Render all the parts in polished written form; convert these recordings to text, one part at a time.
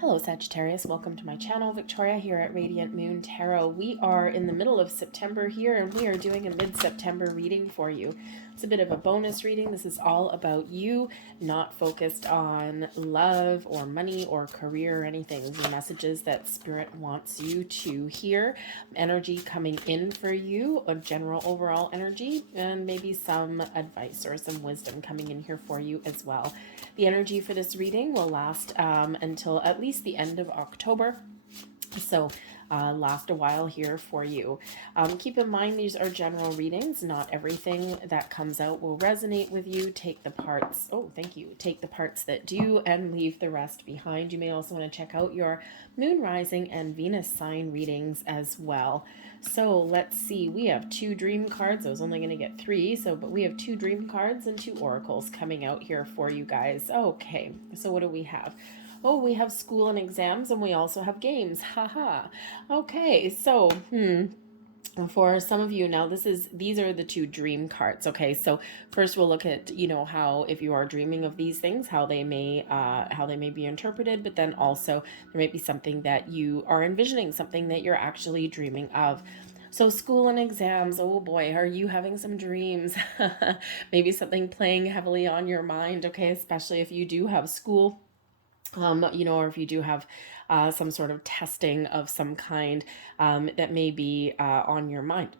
Hello Sagittarius, welcome to my channel. Victoria here at Radiant Moon Tarot. We are in the middle of September here and we are doing a mid-September reading for you. It's a bit of a bonus reading. This is all about you, not focused on love or money or career or anything. These are messages that Spirit wants you to hear. Energy coming in for you, a general overall energy, and maybe some advice or some wisdom coming in here for you as well. The energy for this reading will last until at least the end of October. So last a while here for you. Keep in mind these are general readings. Not everything that comes out will resonate with you. Take the parts, take the parts that do and leave the rest behind. You may also want to check out your moon rising and Venus sign readings as well. So let's see, we have 2 dream cards. I was only going to get 3, but we have 2 dream cards and 2 oracles coming out here for you guys. Okay, so what do we have? Oh, we have school and exams, and we also have games. Haha. Okay, so for some of you now, these are the 2 dream cards. Okay, so first we'll look at how, if you are dreaming of these things, how they may be interpreted, but then also there might be something that you are envisioning, something that you're actually dreaming of. So school and exams, oh boy, are you having some dreams? Maybe something playing heavily on your mind, okay, especially if you do have school. Or if you do have some sort of testing of some kind that may be on your mind.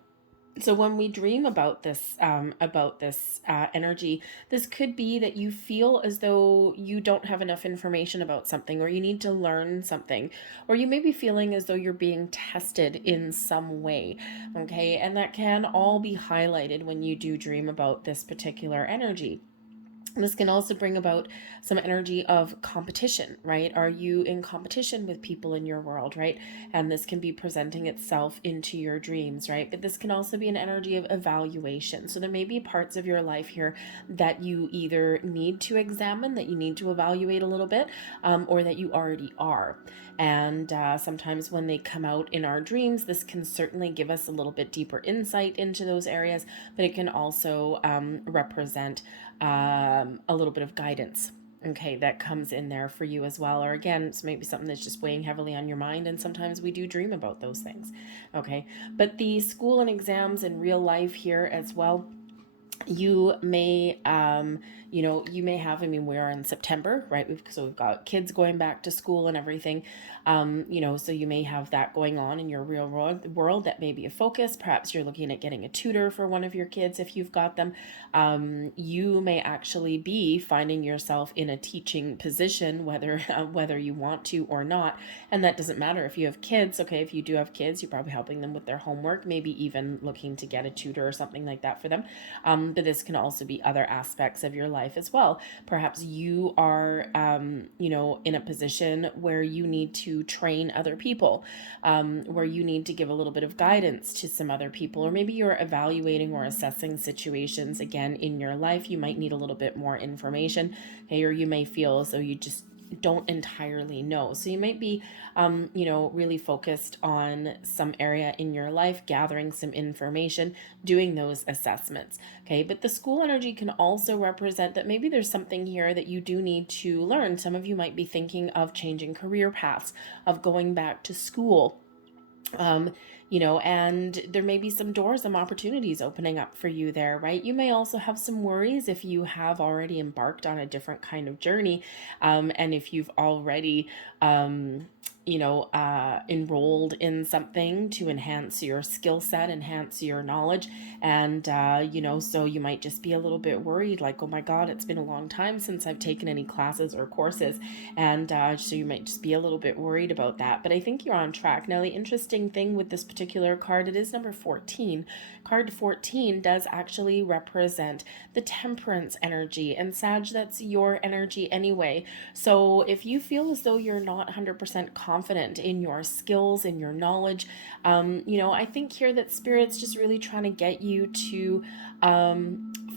So when we dream about this energy, this could be that you feel as though you don't have enough information about something, or you need to learn something, or you may be feeling as though you're being tested in some way. Okay, and that can all be highlighted when you do dream about this particular energy. This can also bring about some energy of competition, right? Are you in competition with people in your world, right? And this can be presenting itself into your dreams, right? But this can also be an energy of evaluation. So there may be parts of your life here that you either need to examine, that you need to evaluate a little bit, or that you already are. And sometimes when they come out in our dreams, this can certainly give us a little bit deeper insight into those areas, but it can also represent a little bit of guidance, okay, that comes in there for you as well. Or again, it's maybe something that's just weighing heavily on your mind, and sometimes we do dream about those things, okay. But the school and exams in real life here as well, you may you may have, we are in September, right? We've got kids going back to school and everything, so you may have that going on in your real world. That may be a focus. Perhaps you're looking at getting a tutor for one of your kids if you've got them. You may actually be finding yourself in a teaching position, whether you want to or not, and that doesn't matter if you have kids. Okay, if you do have kids, you're probably helping them with their homework, maybe even looking to get a tutor or something like that for them. But this can also be other aspects of your life as well. Perhaps you are, in a position where you need to train other people, where you need to give a little bit of guidance to some other people, or maybe you're evaluating or assessing situations again in your life. You might need a little bit more information, okay, or you may feel as though you just don't entirely know. So you might be, really focused on some area in your life, gathering some information, doing those assessments. Okay, but the school energy can also represent that maybe there's something here that you do need to learn. Some of you might be thinking of changing career paths, of going back to school. And there may be some doors, some opportunities opening up for you there, right? You may also have some worries if you have already embarked on a different kind of journey, and if you've already, enrolled in something to enhance your skill set, enhance your knowledge. And, so you might just be a little bit worried, like, oh my God, it's been a long time since I've taken any classes or courses. And so you might just be a little bit worried about that. But I think you're on track. Now, the interesting thing with this particular card, it is number 14. Card 14 does actually represent the temperance energy. And Sag, that's your energy anyway. So if you feel as though you're not 100% confident in your skills, in your knowledge, I think here that Spirit's just really trying to get you to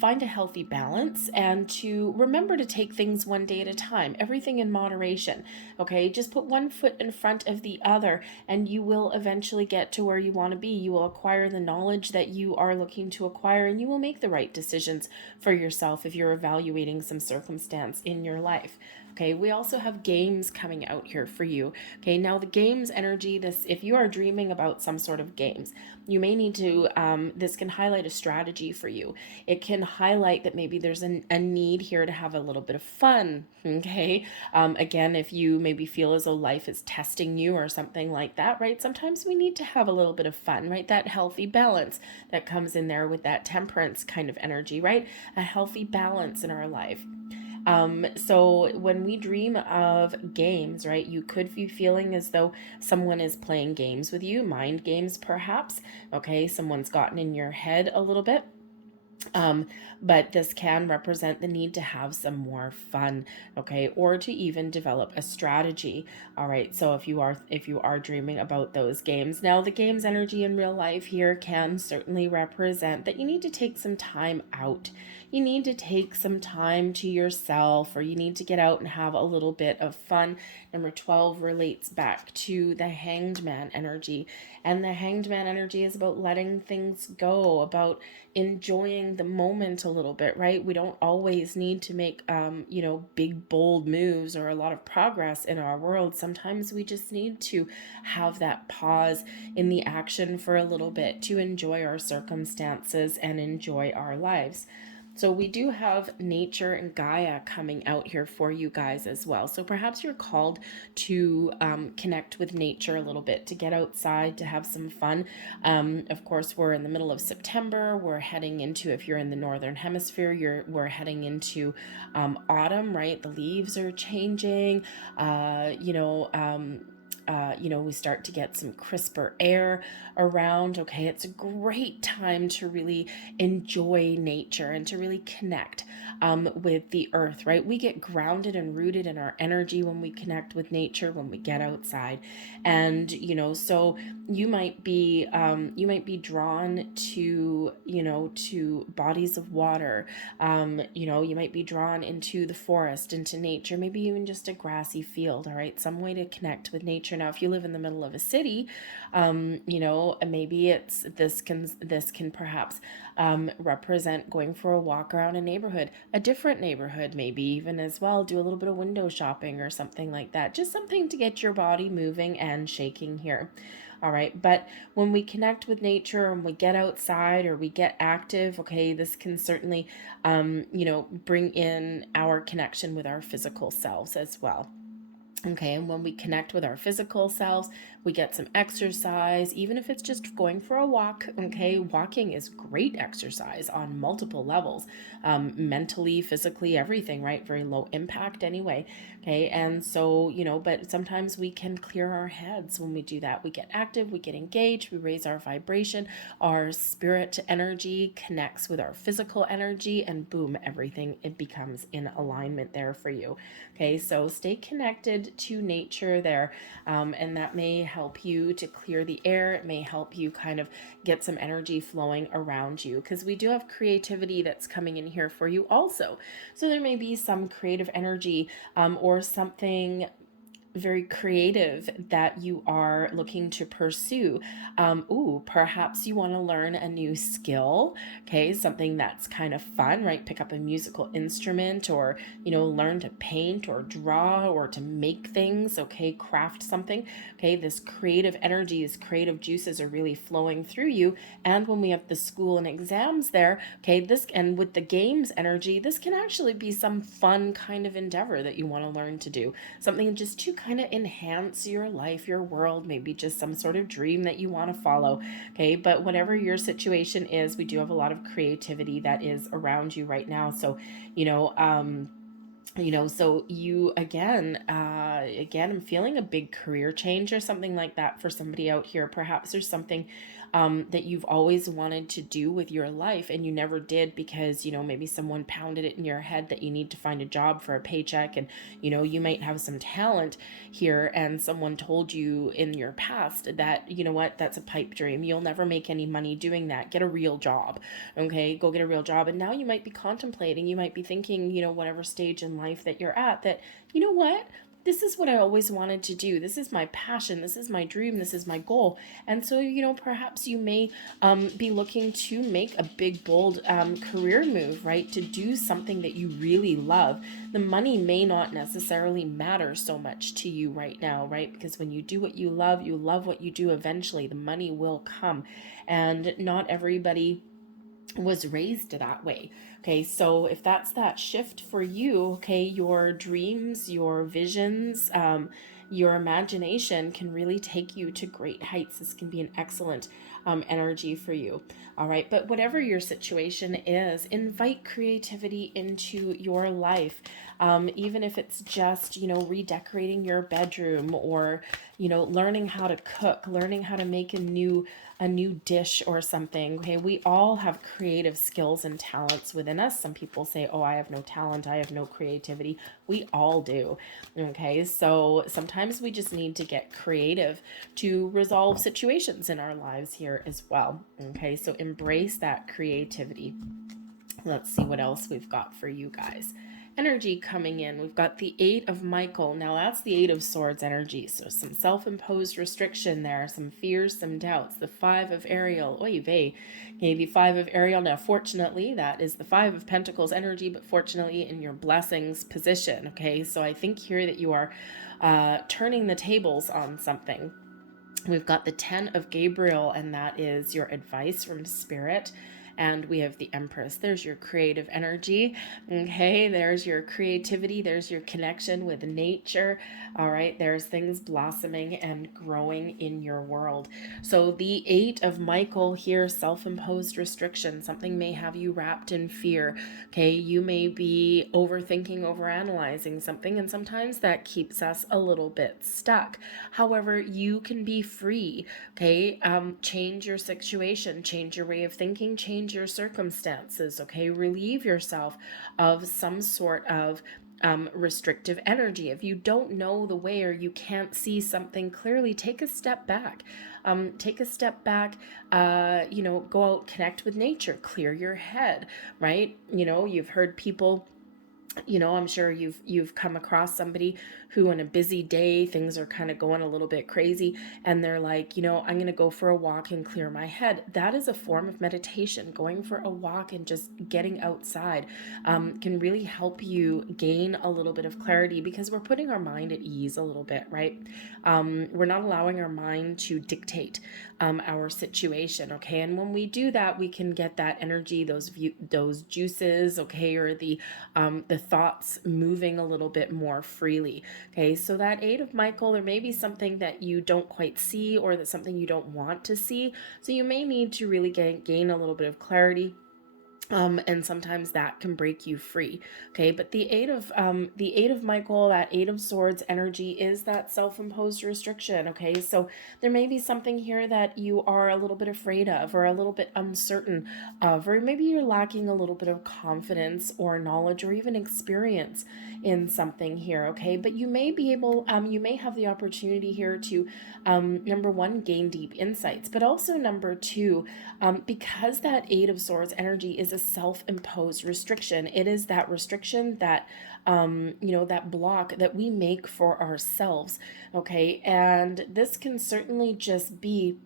find a healthy balance and to remember to take things one day at a time, everything in moderation. Okay, just put one foot in front of the other, and you will eventually get to where you want to be. You will acquire the knowledge that you are looking to acquire, and you will make the right decisions for yourself if you're evaluating some circumstance in your life. Okay, we also have games coming out here for you. Okay, now the games energy, this, if you are dreaming about some sort of games, you may need to, this can highlight a strategy for you. It can highlight that maybe there's a need here to have a little bit of fun. Okay, again, if you maybe feel as though life is testing you or something like that, right? Sometimes we need to have a little bit of fun, right? That healthy balance that comes in there with that temperance kind of energy, right? A healthy balance in our life. So when we dream of games, right, you could be feeling as though someone is playing games with you, mind games perhaps. Okay, someone's gotten in your head a little bit. Um, but this can represent the need to have some more fun, okay, or to even develop a strategy. All right, so if you are dreaming about those games, now the games energy in real life here can certainly represent that you need to take some time out. You need to take some time to yourself, or you need to get out and have a little bit of fun. Number 12 relates back to the hanged man energy, and the hanged man energy is about letting things go, about enjoying the moment a little bit, right? We don't always need to make big bold moves or a lot of progress in our world. Sometimes we just need to have that pause in the action for a little bit to enjoy our circumstances and enjoy our lives. So we do have nature and Gaia coming out here for you guys as well. So perhaps you're called to connect with nature a little bit, to get outside, to have some fun. Of course, we're in the middle of September. We're heading into, if you're in the northern hemisphere, we're heading into autumn, right? The leaves are changing. We start to get some crisper air around. Okay, it's a great time to really enjoy nature and to really connect with the earth, right? We get grounded and rooted in our energy when we connect with nature, when we get outside. And so you might be drawn to bodies of water. You might be drawn into the forest, into nature, maybe even just a grassy field. All right, some way to connect with nature. Now if you live in the middle of a city, maybe this can perhaps represent going for a walk around a neighborhood, a different neighborhood, maybe even as well. Do a little bit of window shopping or something like that. Just something to get your body moving and shaking here. All right, but when we connect with nature and we get outside or we get active, okay, this can certainly, bring in our connection with our physical selves as well. Okay, and when we connect with our physical selves, we get some exercise, even if it's just going for a walk. Okay, walking is great exercise on multiple levels, mentally, physically, everything, right? Very low impact anyway. Okay, and so, but sometimes we can clear our heads when we do that. We get active, we get engaged, we raise our vibration, our spirit energy connects with our physical energy, and boom, everything, it becomes in alignment there for you. Okay, so stay connected to nature there, and that may help you to clear the air. It may help you kind of get some energy flowing around you, because we do have creativity that's coming in here for you also. So there may be some creative energy, or something very creative that you are looking to pursue. Perhaps you want to learn a new skill, okay, something that's kind of fun, right? Pick up a musical instrument, or, learn to paint or draw or to make things, okay, craft something, okay? This creative energy, these creative juices are really flowing through you. And when we have the school and exams there, okay, and with the games energy, this can actually be some fun kind of endeavor that you want to learn to do, something just to kind of enhance your life, your world, maybe just some sort of dream that you want to follow. Okay, but whatever your situation is, we do have a lot of creativity that is around you right now. So, so you again, I'm feeling a big career change or something like that for somebody out here. Perhaps there's something that you've always wanted to do with your life and you never did because, maybe someone pounded it in your head that you need to find a job for a paycheck. And, you might have some talent here and someone told you in your past that, that's a pipe dream. You'll never make any money doing that. Get a real job. Okay, go get a real job. And now you might be contemplating, you might be thinking, whatever stage in life that you're at, that, what? This is what I always wanted to do. This is my passion. This is my dream. This is my goal. And so, perhaps you may be looking to make a big, bold career move, right? To do something that you really love. The money may not necessarily matter so much to you right now, right? Because when you do what you love what you do, eventually the money will come. And not everybody was raised that way. Okay, so if that's that shift for you, okay, your dreams, your visions, your imagination can really take you to great heights. This can be an excellent energy for you. All right, but whatever your situation is, invite creativity into your life. Even if it's just, redecorating your bedroom or, learning how to cook, learning how to make a new dish or something. Okay, we all have creative skills and talents within us. Some people say, oh, I have no talent, I have no creativity. We all do. Okay, so sometimes we just need to get creative to resolve situations in our lives here as well. Okay, so embrace that creativity. Let's see what else we've got for you guys. Energy coming in. We've got the 8 of Michael. Now that's the 8 of Swords energy. So some self-imposed restriction there, some fears, some doubts. The 5 of Ariel. Oy vey. Okay, the 5 of Ariel. Now fortunately, that is the 5 of Pentacles energy, but fortunately in your blessings position. Okay, so I think here that you are turning the tables on something. We've got the 10 of Gabriel, and that is your advice from Spirit. And we have the Empress. There's your creative energy. Okay, there's your creativity. There's your connection with nature. All right, there's things blossoming and growing in your world. So the 8 of Michael here, self-imposed restriction. Something may have you wrapped in fear. Okay, you may be overthinking, overanalyzing something, and sometimes that keeps us a little bit stuck. However, you can be free. Okay, change your situation, change your way of thinking, change your circumstances. Okay, relieve yourself of some sort of restrictive energy. If you don't know the way or you can't see something clearly, take a step back. Go out, connect with nature, clear your head, right? You've heard people, I'm sure you've come across somebody who on a busy day, things are kind of going a little bit crazy, and they're like, I'm going to go for a walk and clear my head. That is a form of meditation. Going for a walk and just getting outside can really help you gain a little bit of clarity, because we're putting our mind at ease a little bit, right? We're not allowing our mind to dictate our situation, okay? And when we do that, we can get that energy, those juices, okay, or the thoughts moving a little bit more freely. Okay, so that 8 of Michael, there may be something that you don't quite see, or that's something you don't want to see. So you may need to really gain a little bit of clarity. And sometimes that can break you free. Okay, but the 8 of Michael, that 8 of Swords energy, is that self-imposed restriction. Okay, so there may be something here that you are a little bit afraid of, or a little bit uncertain of, or maybe you're lacking a little bit of confidence or knowledge or even experience in something here. Okay, but you may be able, you may have the opportunity here to, number one, gain deep insights, but also number two, because that 8 of Swords energy is a self-imposed restriction. It is that restriction, that that block that we make for ourselves. Okay, and this can certainly just be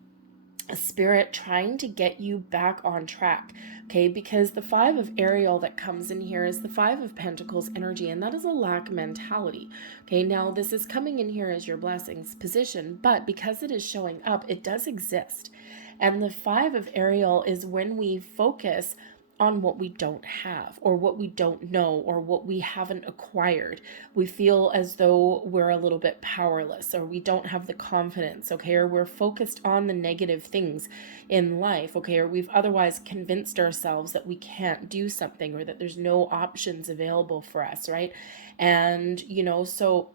a spirit trying to get you back on track. Okay, because the 5 of Ariel that comes in here is the 5 of Pentacles energy, and that is a lack mentality. Okay, now this is coming in here as your blessings position, but because it is showing up, it does exist. And the 5 of Ariel is when we focus on what we don't have, or what we don't know, or what we haven't acquired. We feel as though we're a little bit powerless, or we don't have the confidence, okay, or we're focused on the negative things in life, okay, or we've otherwise convinced ourselves that we can't do something, or that there's no options available for us, right? And so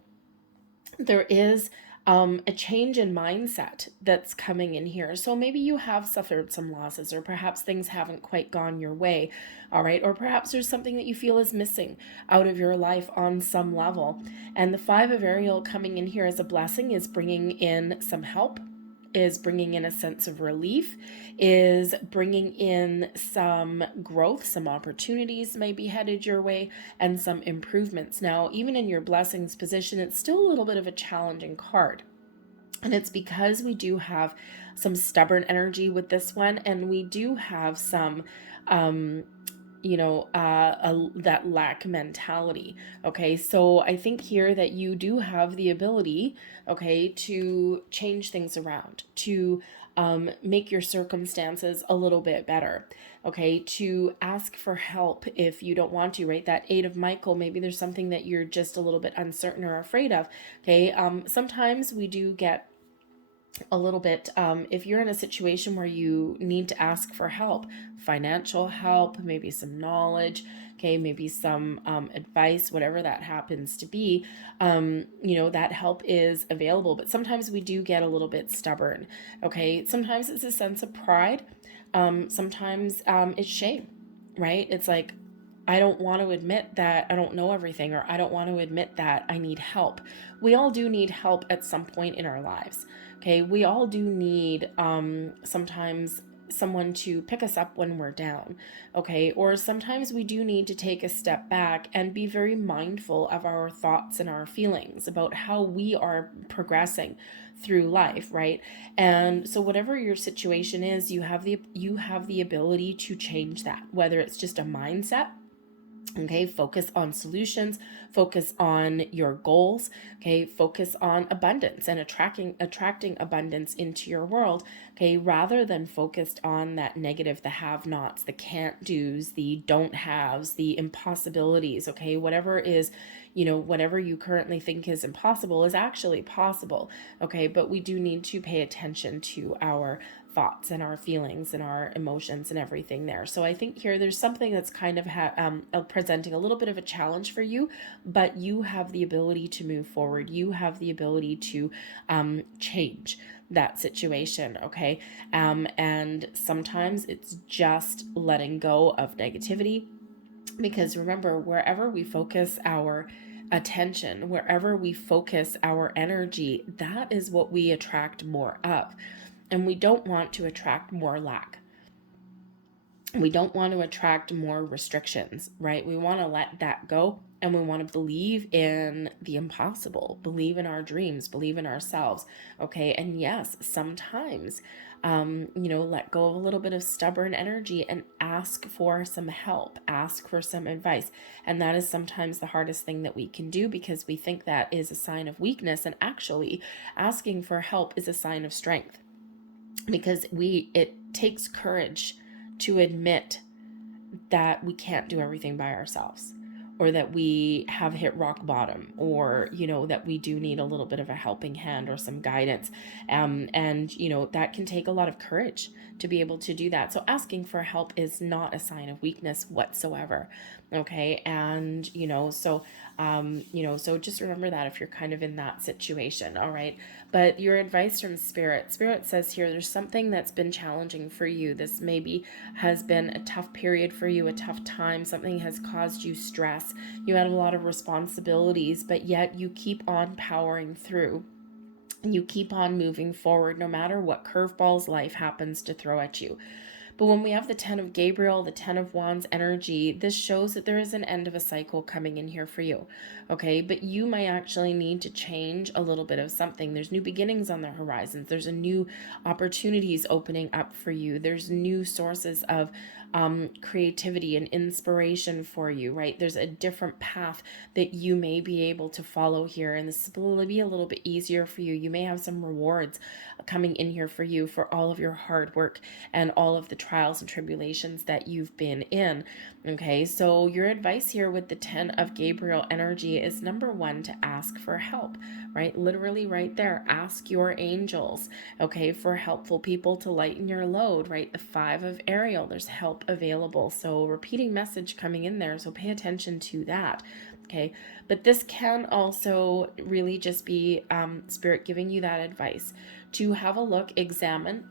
there is a change in mindset that's coming in here. So maybe you have suffered some losses, or perhaps things haven't quite gone your way, all right? Or perhaps there's something that you feel is missing out of your life on some level. And the Five of Ariel coming in here as a blessing is bringing in some help, is bringing in a sense of relief, is bringing in some growth, some opportunities may be headed your way, and some improvements. Now, even in your blessings position, it's still a little bit of a challenging card. And it's because we do have some stubborn energy with this one, and we do have some that lack mentality. Okay, so I think here that you do have the ability, okay, to change things around, to make your circumstances a little bit better, okay, to ask for help if you don't want to, right? That Eight of Michael, maybe there's something that you're just a little bit uncertain or afraid of, okay? Sometimes we do get a little bit, if you're in a situation where you need to ask for help, financial help, maybe some knowledge, okay, maybe some advice, whatever that happens to be, that help is available. But sometimes we do get a little bit stubborn, okay? Sometimes it's a sense of pride. Sometimes it's shame, right? It's like, I don't want to admit that I don't know everything, or I don't want to admit that I need help. We all do need help at some point in our lives. Okay, we all do need sometimes someone to pick us up when we're down. Okay, or sometimes we do need to take a step back and be very mindful of our thoughts and our feelings about how we are progressing through life, right? And so whatever your situation is, you have the ability to change that, whether it's just a mindset. Okay, focus on solutions, focus on your goals, okay, focus on abundance and attracting abundance into your world, okay, rather than focused on that negative, the have-nots, the can't-dos, the don't-haves, the impossibilities, okay, whatever is, whatever you currently think is impossible is actually possible, okay, but we do need to pay attention to our thoughts and our feelings and our emotions and everything there. So I think here there's something that's kind of presenting a little bit of a challenge for you, but you have the ability to move forward. You have the ability to change that situation, okay? And sometimes it's just letting go of negativity, because remember, wherever we focus our attention, wherever we focus our energy, that is what we attract more of. And we don't want to attract more lack. We don't want to attract more restrictions, right? We want to let that go, and we want to believe in the impossible, believe in our dreams, believe in ourselves, okay? And yes, sometimes, let go of a little bit of stubborn energy and ask for some help, ask for some advice. And that is sometimes the hardest thing that we can do, because we think that is a sign of weakness. And actually, asking for help is a sign of strength, because it takes courage to admit that we can't do everything by ourselves, or that we have hit rock bottom, or that we do need a little bit of a helping hand or some guidance, and that can take a lot of courage to be able to do that. So asking for help is not a sign of weakness whatsoever, okay? And so just remember that if you're kind of in that situation, all right? But your advice from Spirit says here, there's something that's been challenging for you. This maybe has been a tough period for you, a tough time. Something has caused you stress. You had a lot of responsibilities, but yet you keep on powering through. You keep on moving forward no matter what curveballs life happens to throw at you. But when we have the 10 of Gabriel, the 10 of Wands energy, this shows that there is an end of a cycle coming in here for you, okay? But you might actually need to change a little bit of something. There's new beginnings on the horizons. There's a new opportunities opening up for you. There's new sources of creativity and inspiration for you, right? There's a different path that you may be able to follow here, and this will be a little bit easier for you. You may have some rewards coming in here for you for all of your hard work and all of the trials and tribulations that you've been in, okay? So your advice here with the 10 of Gabriel energy is, number one, to ask for help, right? Literally right there, ask your angels, okay, for helpful people to lighten your load, right? The 5 of Ariel, there's help available. So repeating message coming in there, so pay attention to that. Okay, but this can also really just be spirit giving you that advice to have a look, examine,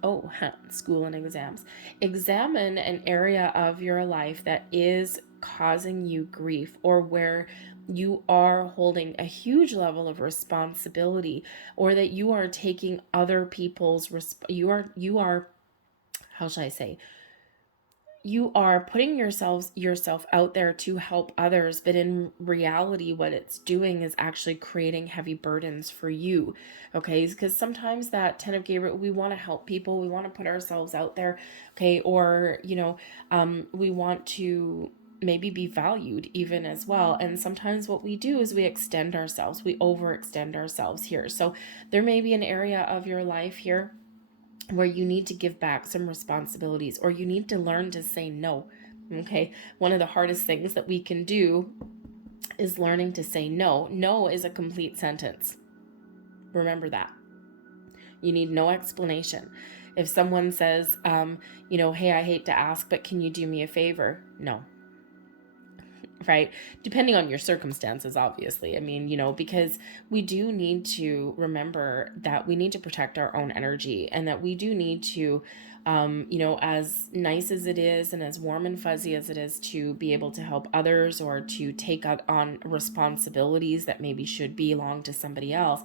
school and exams, examine an area of your life that is causing you grief, or where you are holding a huge level of responsibility, or that you are taking other people's you are how shall I say, you are putting yourself out there to help others, but in reality what it's doing is actually creating heavy burdens for you. Okay, because sometimes that 10 of Gabriel, we want to help people, we want to put ourselves out there. Okay, or we want to maybe be valued even as well, and sometimes what we do is we extend ourselves, we overextend ourselves here. So there may be an area of your life here where you need to give back some responsibilities, or you need to learn to say no. Okay, one of the hardest things that we can do is learning to say no. No is a complete sentence. Remember that. You need no explanation. If someone says, hey, I hate to ask, but can you do me a favor? No. Right? Depending on your circumstances, obviously. I mean, because we do need to remember that we need to protect our own energy, and that we do need to, as nice as it is and as warm and fuzzy as it is to be able to help others, or to take on responsibilities that maybe should belong to somebody else,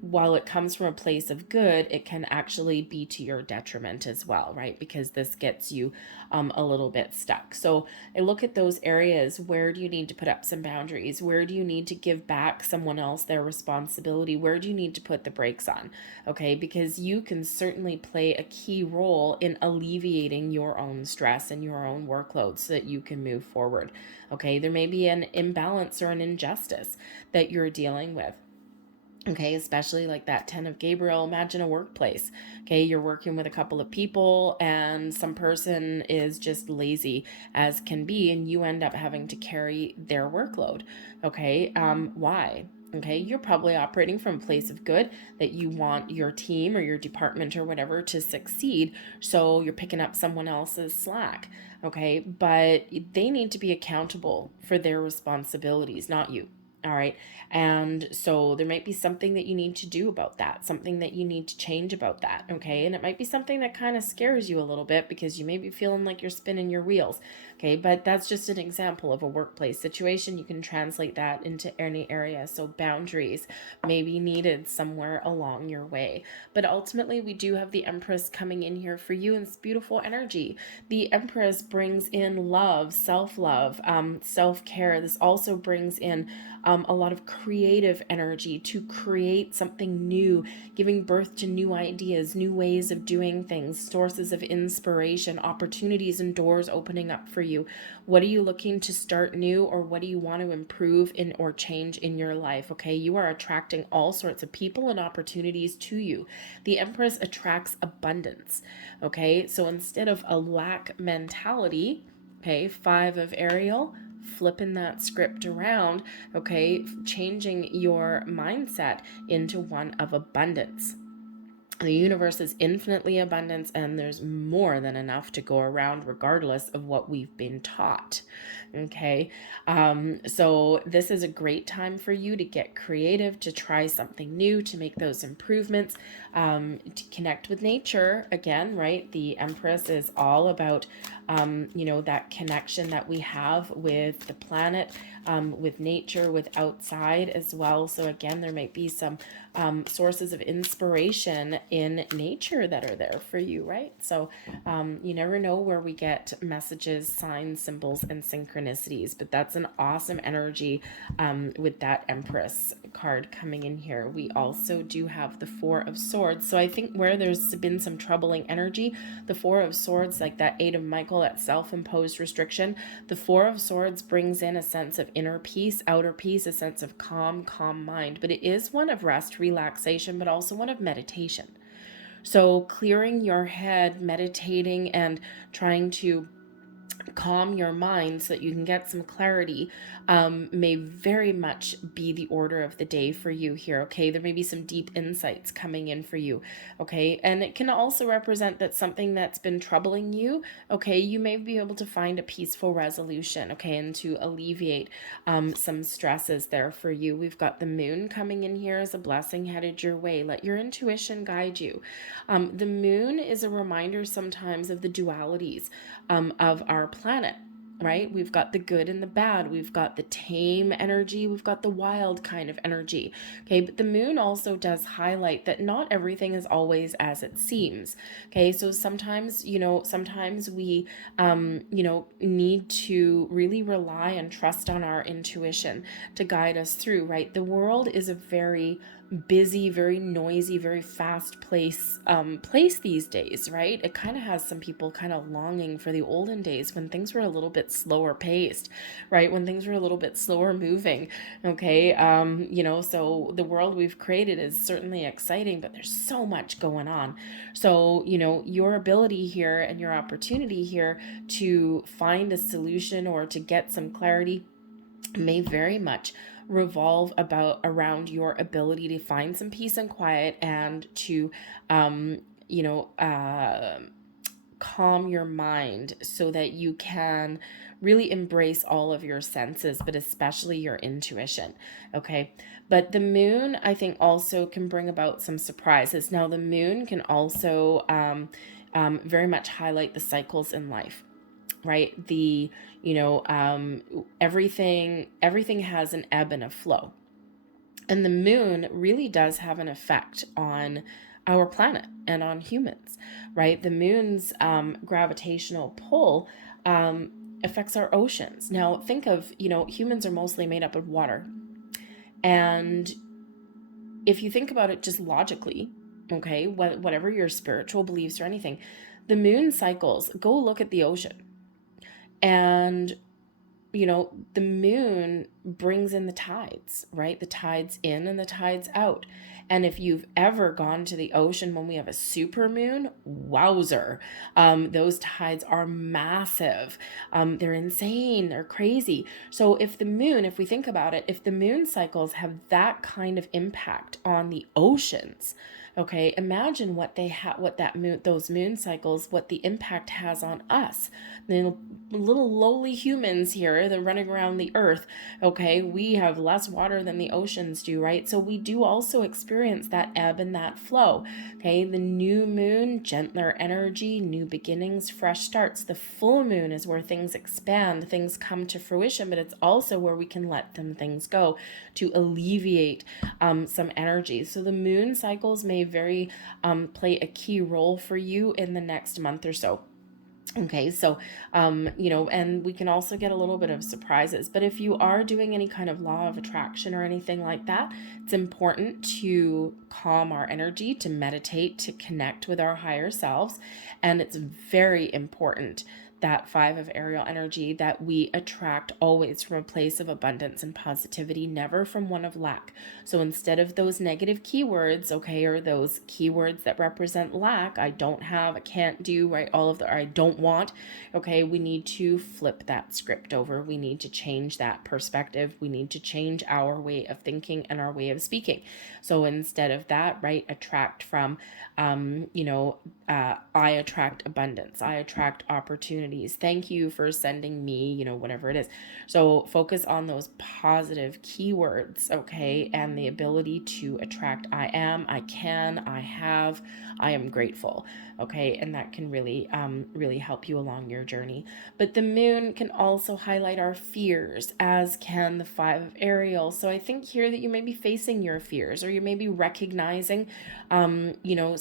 while it comes from a place of good, it can actually be to your detriment as well, right? Because this gets you a little bit stuck. So I look at those areas. Where do you need to put up some boundaries? Where do you need to give back someone else their responsibility? Where do you need to put the brakes on? Okay, because you can certainly play a key role in alleviating your own stress and your own workload so that you can move forward. Okay, there may be an imbalance or an injustice that you're dealing with. Okay, especially like that 10 of Gabriel. Imagine a workplace. Okay, you're working with a couple of people and some person is just lazy as can be, and you end up having to carry their workload. Okay, why? Okay, you're probably operating from a place of good, that you want your team or your department or whatever to succeed. So you're picking up someone else's slack. Okay, but they need to be accountable for their responsibilities, not you. All right. And so there might be something that you need to do about that, something that you need to change about that. Okay. And it might be something that kind of scares you a little bit because you may be feeling like you're spinning your wheels. Okay. But that's just an example of a workplace situation. You can translate that into any area. So boundaries may be needed somewhere along your way. But ultimately, we do have the Empress coming in here for you, and it's beautiful energy. The Empress brings in love, self-love, self-care. This also brings in a lot of creative energy to create something new, giving birth to new ideas, new ways of doing things, sources of inspiration, opportunities and doors opening up for you. What are you looking to start new, or what do you want to improve in or change in your life? Okay, you are attracting all sorts of people and opportunities to you. The Empress attracts abundance. Okay, so instead of a lack mentality, okay, 5 of Ariel, flipping that script around, okay, changing your mindset into one of abundance. The universe is infinitely abundant, and there's more than enough to go around regardless of what we've been taught. Okay, so this is a great time for you to get creative, to try something new, to make those improvements, to connect with nature again, right? The Empress is all about that connection that we have with the planet, with nature, with outside as well. So again, there might be some sources of inspiration in nature that are there for you, right? So you never know where we get messages, signs, symbols, and synchronicities, but that's an awesome energy with that Empress card coming in here. We also do have the 4 of Swords. So I think where there's been some troubling energy, the 4 of Swords, like that 8 of Michael, that self-imposed restriction, the 4 of Swords brings in a sense of inner peace, outer peace, a sense of calm mind, but it is one of rest, relaxation, but also one of meditation. So clearing your head, meditating, and trying to calm your mind so that you can get some clarity, may very much be the order of the day for you here. Okay, there may be some deep insights coming in for you. Okay, and it can also represent that something that's been troubling you, okay, you may be able to find a peaceful resolution, okay, and to alleviate some stresses there for you. We've got the moon coming in here as a blessing headed your way. Let your intuition guide you. The moon is a reminder sometimes of the dualities of our planet, right? We've got the good and the bad. We've got the tame energy. We've got the wild kind of energy. Okay. But the moon also does highlight that not everything is always as it seems. Okay. So sometimes, sometimes we, need to really rely and trust on our intuition to guide us through, right? The world is a very busy, very noisy, very fast place these days, right? It kind of has some people kind of longing for the olden days when things were a little bit slower paced, right? When things were a little bit slower moving. Okay. So the world we've created is certainly exciting, but there's so much going on. So, your ability here and your opportunity here to find a solution or to get some clarity may very much revolve around your ability to find some peace and quiet and to um you know uh calm your mind so that you can really embrace all of your senses, but especially your intuition. Okay. But the moon, I think, also can bring about some surprises. Now, the moon can also very much highlight the cycles in life, right? Everything has an ebb and a flow, and the moon really does have an effect on our planet and on humans, right? The moon's gravitational pull affects our oceans. Now think of, humans are mostly made up of water, and if you think about it just logically, okay, whatever your spiritual beliefs or anything, the moon cycles. Go look at the ocean. And the moon brings in the tides, right? The tides in and the tides out. And if you've ever gone to the ocean when we have a super moon, wowzer, those tides are massive. They're insane. They're crazy. So if we think about it, if the moon cycles have that kind of impact on the oceans, okay, imagine what those moon cycles, what the impact has on us, the little lowly humans here that are running around the earth. Okay, we have less water than the oceans do, right? So we do also experience that ebb and that flow. Okay, the new moon, gentler energy, new beginnings, fresh starts. The full moon is where things expand, things come to fruition, but it's also where we can let things go to alleviate some energy. So the moon cycles may very play a key role for you in the next month or so. Okay, so, and we can also get a little bit of surprises. But if you are doing any kind of law of attraction or anything like that, it's important to calm our energy, to meditate, to connect with our higher selves. And it's very important, that 5 of aerial energy, that we attract always from a place of abundance and positivity, never from one of lack. So instead of those negative keywords, okay, or those keywords that represent lack, I don't have, I can't do, right, all of the, I don't want, okay, we need to flip that script over. We need to change that perspective. We need to change our way of thinking and our way of speaking. So instead of that, right, attract from, I attract abundance. I attract opportunities. Thank you for sending me, whatever it is. So focus on those positive keywords, okay? And the ability to attract I am, I can, I have, I am grateful, okay? And that can really, really help you along your journey. But the moon can also highlight our fears, as can the 5 of Ariel. So I think here that you may be facing your fears, or you may be recognizing,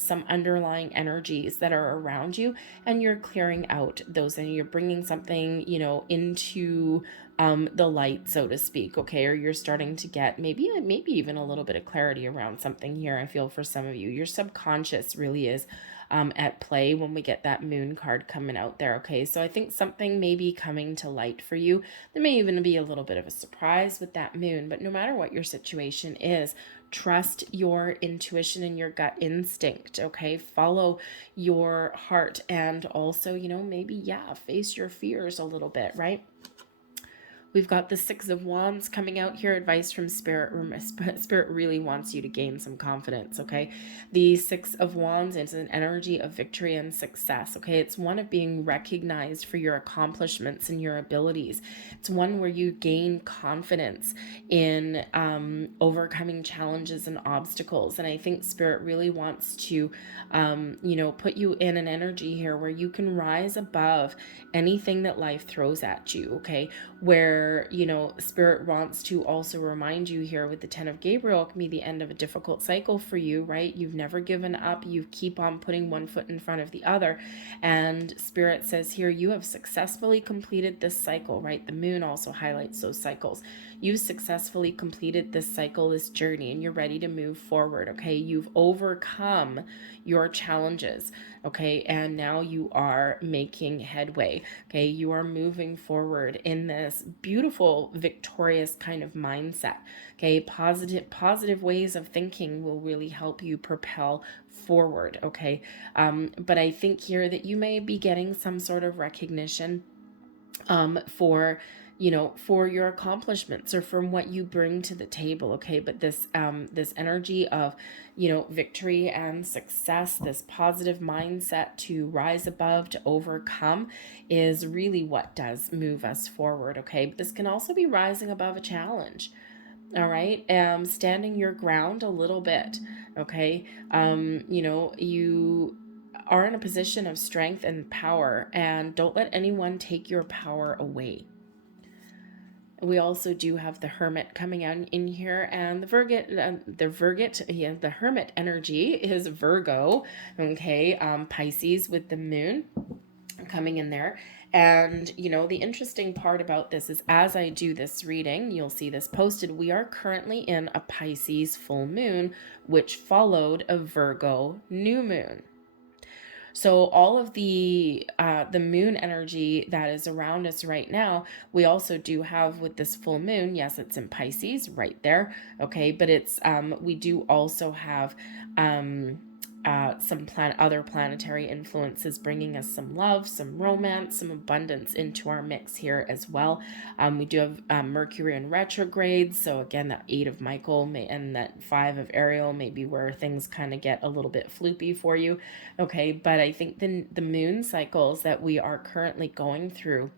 some underlying energies that are around you, and you're clearing out those, and you're bringing something, into the light, so to speak, okay? Or you're starting to get maybe even a little bit of clarity around something here. I feel for some of you, your subconscious really is at play when we get that moon card coming out there. Okay, so I think something may be coming to light for you. There may even be a little bit of a surprise with that moon, but no matter what your situation is, trust your intuition and your gut instinct. Okay, follow your heart, and also, maybe, yeah, face your fears a little bit, right? We've got the Six of Wands coming out here. Advice from Spirit. Spirit really wants you to gain some confidence, okay? The Six of Wands is an energy of victory and success, okay? It's one of being recognized for your accomplishments and your abilities. It's one where you gain confidence in overcoming challenges and obstacles. And I think Spirit really wants to, put you in an energy here where you can rise above anything that life throws at you, okay? Where, Spirit wants to also remind you here with the 10 of Gabriel, it can be the end of a difficult cycle for you, right? You've never given up. You keep on putting one foot in front of the other. And Spirit says here, you have successfully completed this cycle, right? The moon also highlights those cycles. You've successfully completed this cycle, this journey, and you're ready to move forward, okay? You've overcome your challenges, okay? And now you are making headway, okay? You are moving forward in this beautiful, victorious kind of mindset, okay? Positive ways of thinking will really help you propel forward, okay? But I think here that you may be getting some sort of recognition for your accomplishments or from what you bring to the table, okay? But this energy of victory and success, this positive mindset to rise above, to overcome, is really what does move us forward, okay? But this can also be rising above a challenge. All right, standing your ground a little bit, okay? You are in a position of strength and power, and don't let anyone take your power away. We also do have the Hermit coming out in here, and the Hermit energy is Virgo, okay? Pisces with the moon coming in there. And the interesting part about this is, as I do this reading, you'll see this posted, we are currently in a Pisces full moon, which followed a Virgo new moon. So all of the moon energy that is around us right now, we also do have with this full moon. Yes, it's in Pisces right there. Okay, but it's we do also have some other planetary influences bringing us some love, some romance, some abundance into our mix here as well. We do have Mercury in retrograde, so again, that 8 of Michael and that 5 of Ariel may be where things kind of get a little bit floopy for you, okay? But I think the moon cycles that we are currently going through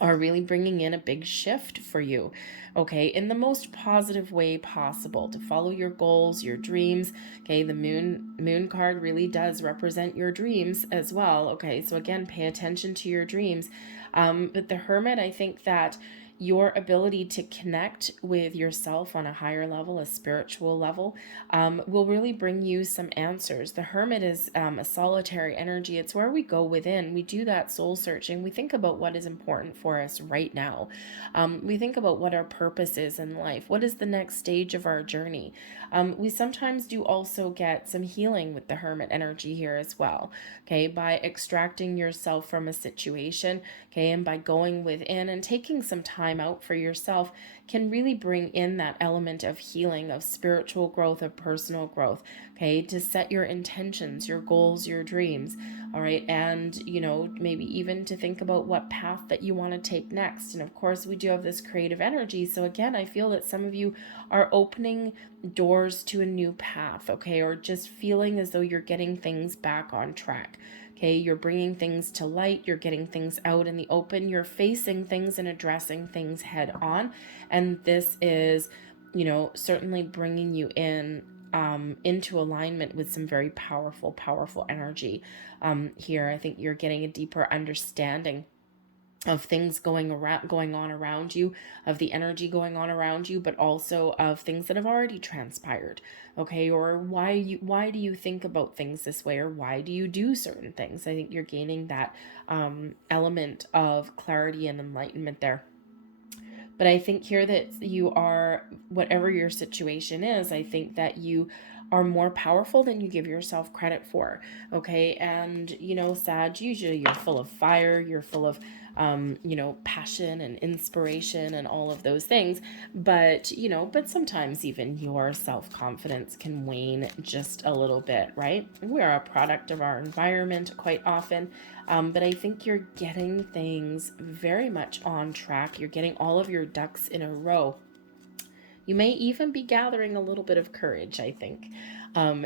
are really bringing in a big shift for you, okay, in the most positive way possible, to follow your goals, your dreams, okay? The moon card really does represent your dreams as well, okay? So again, pay attention to your dreams. But the Hermit, I think that your ability to connect with yourself on a higher level, a spiritual level, will really bring you some answers. The Hermit is a solitary energy. It's where we go within. We do that soul searching. We think about what is important for us right now. We think about what our purpose is in life. What is the next stage of our journey? We sometimes do also get some healing with the Hermit energy here as well, okay, by extracting yourself from a situation, okay, and by going within and taking some time out for yourself can really bring in that element of healing, of spiritual growth, of personal growth, okay, to set your intentions, your goals, your dreams, all right, and maybe even to think about what path that you want to take next. And of course, we do have this creative energy, so again, I feel that some of you are opening doors to a new path, okay, or just feeling as though you're getting things back on track. Okay, you're bringing things to light, you're getting things out in the open, you're facing things and addressing things head on. And this is, certainly bringing you into alignment with some very powerful energy here. I think you're getting a deeper understanding of things going on around you, of the energy going on around you, but also of things that have already transpired, okay? Or why do you think about things this way, or why do you do certain things? I think you're gaining that element of clarity and enlightenment there. But I think here that you are, whatever your situation is, I think that you are more powerful than you give yourself credit for. Okay. And, Sag, usually you're full of fire, you're full of, passion and inspiration and all of those things. But sometimes even your self confidence can wane just a little bit, right? We are a product of our environment quite often. But I think you're getting things very much on track. You're getting all of your ducks in a row. You may even be gathering a little bit of courage, I think,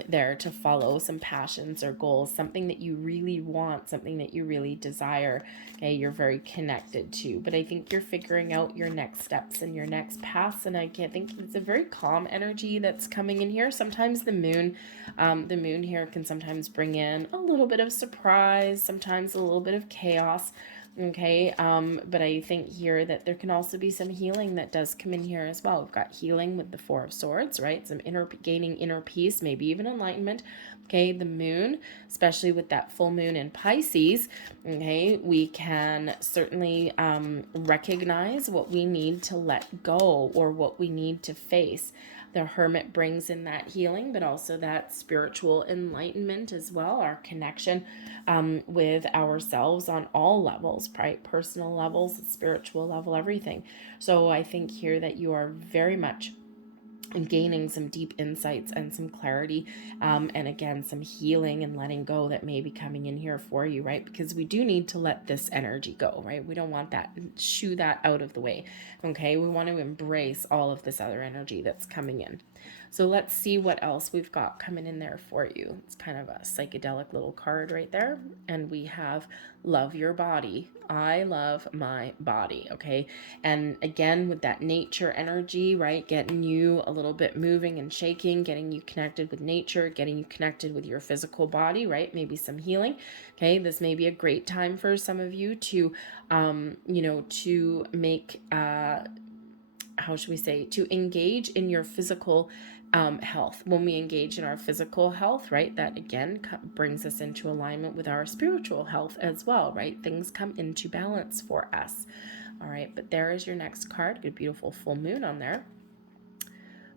there to follow some passions or goals, something that you really want, something that you really desire, okay, you're very connected to. But I think you're figuring out your next steps and your next paths, and I think it's a very calm energy that's coming in here. Sometimes the moon here can sometimes bring in a little bit of surprise, sometimes a little bit of chaos. Okay, but I think here that there can also be some healing that does come in here as well. We've got healing with the Four of Swords, right? Some gaining inner peace, maybe even enlightenment. Okay, the moon, especially with that full moon in Pisces, okay, we can certainly recognize what we need to let go or what we need to face. The Hermit brings in that healing, but also that spiritual enlightenment as well, our connection with ourselves on all levels, right? Personal levels, spiritual level, everything. So I think here that you are very much gaining some deep insights and some clarity, and again some healing and letting go that may be coming in here for you, right? Because we do need to let this energy go, right? We don't want that, shoo that out of the way. Okay, we want to embrace all of this other energy that's coming in. So let's see what else we've got coming in there for you. It's kind of a psychedelic little card right there. And we have love your body. I love my body. Okay. And again, with that nature energy, right? Getting you a little bit moving and shaking, getting you connected with nature, getting you connected with your physical body, right? Maybe some healing. Okay. This may be a great time for some of you to, to make, how should we say, to engage in your physical health. When we engage in our physical health, right, that again brings us into alignment with our spiritual health as well, right? Things come into balance for us. All right, but there is your next card. Good, beautiful full moon on there.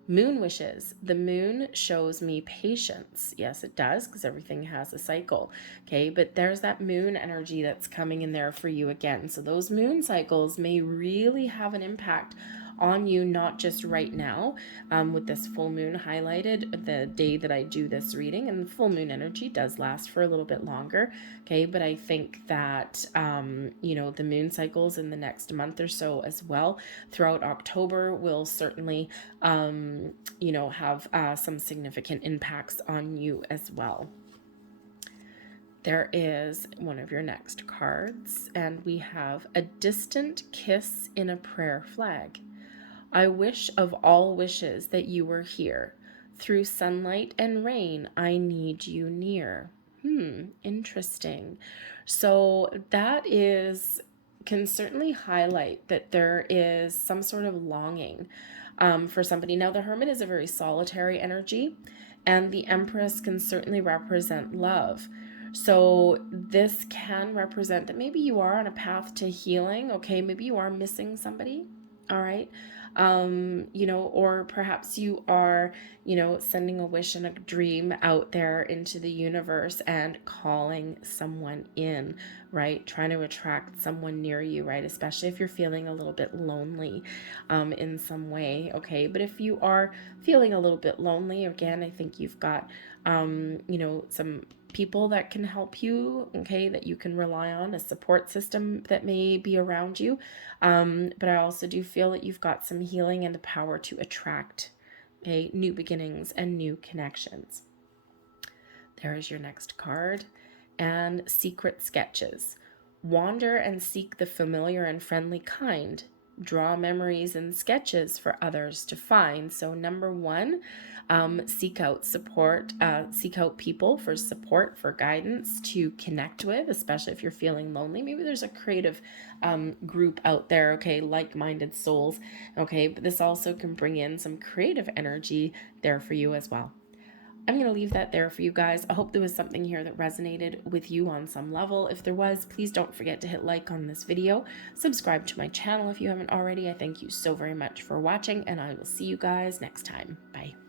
Moon wishes. The moon shows me patience. Yes, it does, because everything has a cycle. Okay, but there's that moon energy that's coming in there for you again. So those moon cycles may really have an impact on you, not just right now, with this full moon highlighted the day that I do this reading, and full moon energy does last for a little bit longer. Okay, but I think that the moon cycles in the next month or so as well throughout October will certainly have some significant impacts on you as well. There is one of your next cards, and we have a distant kiss in a prayer flag. I wish of all wishes that you were here. Through sunlight and rain, I need you near. Interesting. So that can certainly highlight that there is some sort of longing for somebody. Now, the Hermit is a very solitary energy, and the Empress can certainly represent love. So this can represent that maybe you are on a path to healing. Okay, maybe you are missing somebody. All right. Or perhaps you are, sending a wish and a dream out there into the universe and calling someone in, right? Trying to attract someone near you, right? Especially if you're feeling a little bit lonely in some way, okay? But if you are feeling a little bit lonely, again, I think you've got, some people that can help you, okay, that you can rely on, a support system that may be around you. But I also do feel that you've got some healing and the power to attract, okay, new beginnings and new connections. There is your next card. And secret sketches. Wander and seek the familiar and friendly kind. Draw memories and sketches for others to find. So number one, seek out support, seek out people for support, for guidance to connect with, especially if you're feeling lonely. Maybe there's a creative group out there, okay, like-minded souls, okay, but this also can bring in some creative energy there for you as well. I'm going to leave that there for you guys. I hope there was something here that resonated with you on some level. If there was, please don't forget to hit like on this video. Subscribe to my channel if you haven't already. I thank you so very much for watching, and I will see you guys next time. Bye.